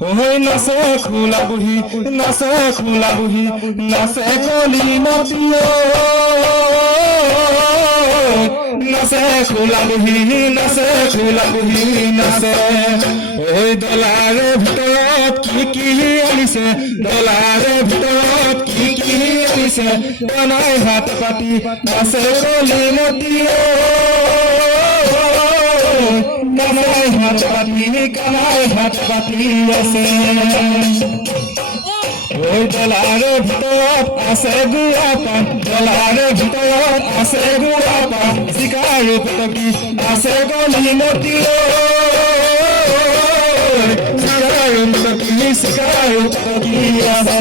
ওই নাচে খোলা বুহি নাচে খোলা বুহি নাচে কলি নদীও নাচে খোলা বুহি নাচে খোলা বুহি নাচে ওই ডলাৰে ভিতৰত কি আনিছে ডলাৰে ভিতৰত কি আনিছে কানাই হাত পাতি নাচে কলি নদীও কানাই হাত পাতি আছে ওই ডলাৰে ভিতৰত আছে গুড়া পান ডলাৰে ভিতৰত আছে গুড়া পান চিকাৰো পটকি আছে গলি মতি চিকাৰো পটকি আছে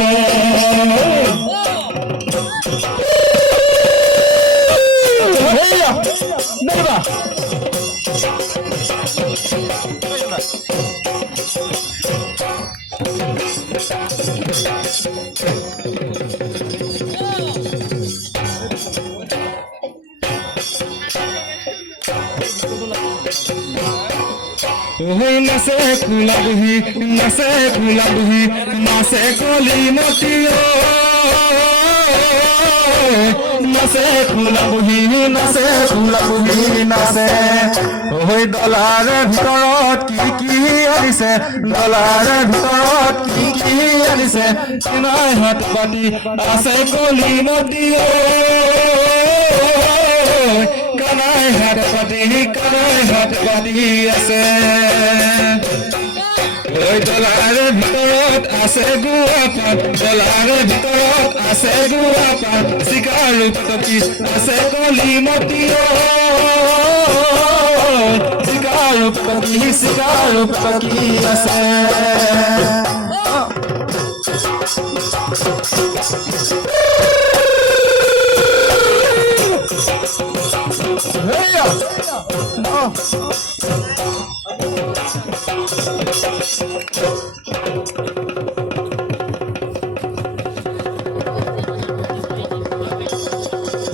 ওই নাচে খোলা বুহি নাচে খোলা বুহি নাচে কলি মতিও নাচে খোলা বুহি নাচে খোলা বুহি নাচে ওই ডলাৰে ভিতৰত কি আনিছে ডলাৰে ভিতৰত কি আনিছে কানাই হাত পাতি আছে কলি মতিও কানাই হাত পাতি আছে ওই ডলাৰে ভিতৰত আছে গুড়া পান ডলাৰে ভিতৰত আছে গুড়া পান চিকাৰো পটকি আছে কলি মতিও চিকাৰো পটকি আছে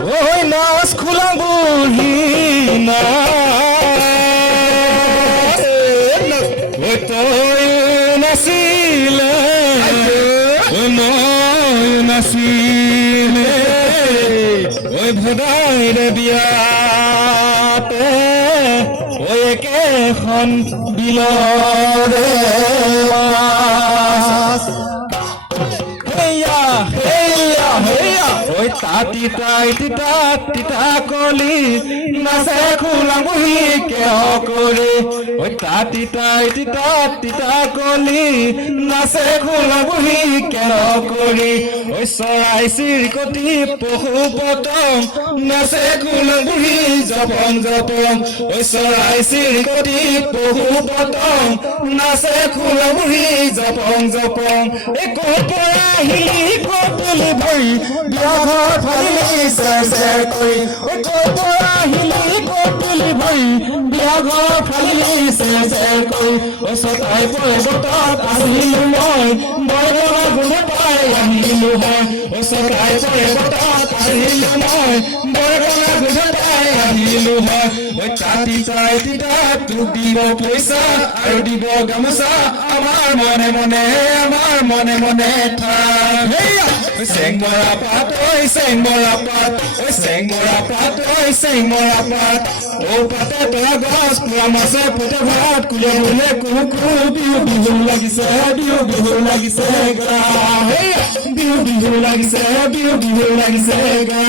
ওই নাচ খোলা বুহি নাচ ওই তই নাচিলে ওই মই নাচিলে ওই ভদাইৰে বিয়াতে ওই একেখন বিলৰে ওই তাতি তাই তিতা কলি নাচে খোলা বুহি কেহ কৰি ওই তাতি তাই তিতা কলি নাচে খোলা বুহি কেহ কৰি ওই চৰাই চিৰিকটি পশু পতং নাচে খোলা বুহি জপং জপং ওই চৰাই চিৰিকটি পশু পতং নাচে খোলা বুহি জপং জপং এই ক'ৰ পৰা আহিলি ক'তলি ভৰি বিয়া ঘৰ ফালি চেৰ কৰি ক'ৰ পৰা আহিলি ক'তলি ভৰি বিয়া ঘৰ ফালি চেৰ কৰি চতাই পৰ্বতত আহিলো মই বৰগলা গুণে পাই আহিলো হয় চতাই পৰ্বতত আহিলো মই বৰগলা গুণে পাই আহিলো হয় কাটি চাই তিতা তোক দিব পইচা আৰু দিব গামোচা আমাৰ মনে মনে থাক চেংমৰা পাত ঐ চেংমৰা পাত ঐ চেংমৰা পাত ঐ চেংমৰা পাত ও পাতে তৰা গছ পোৱা মাছে পোতে ভাত কুলে বুলে কুকু বিহু লাগিছে গা বিহু লাগিছে গা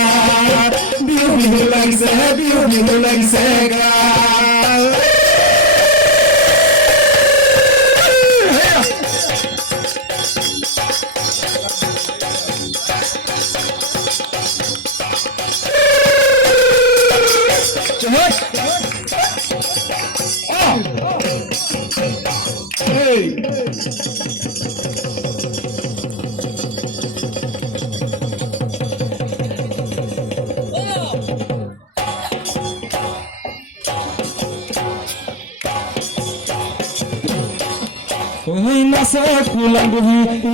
বিহু লাগিছে গা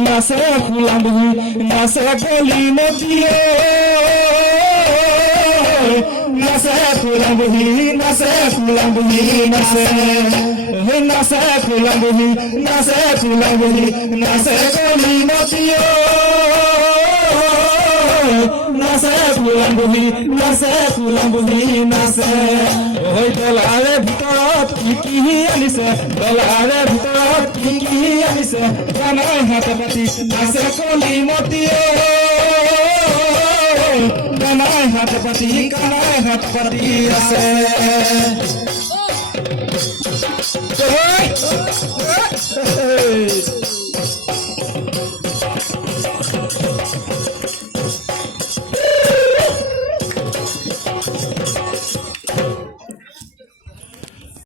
নাচে খোলা বুহি নাচে গলি নদীয়ে নাচে ফুলাম বহি নাচে ফুলাম বহি নাচে নাচে ফুলাম বহি নাচে ফুলাম বহি নাচে কলি মতিও নাচে ফুলাম বহি নাচে ফুলাম বহি নাচে ঐ ডলাৰে ভিতৰত কি আনিছে ডলাৰে ভিতৰত কি আনিছে কানাই হাত পাতি নাচে কলি মতিও কানাই হাত পাতি আছে ঐ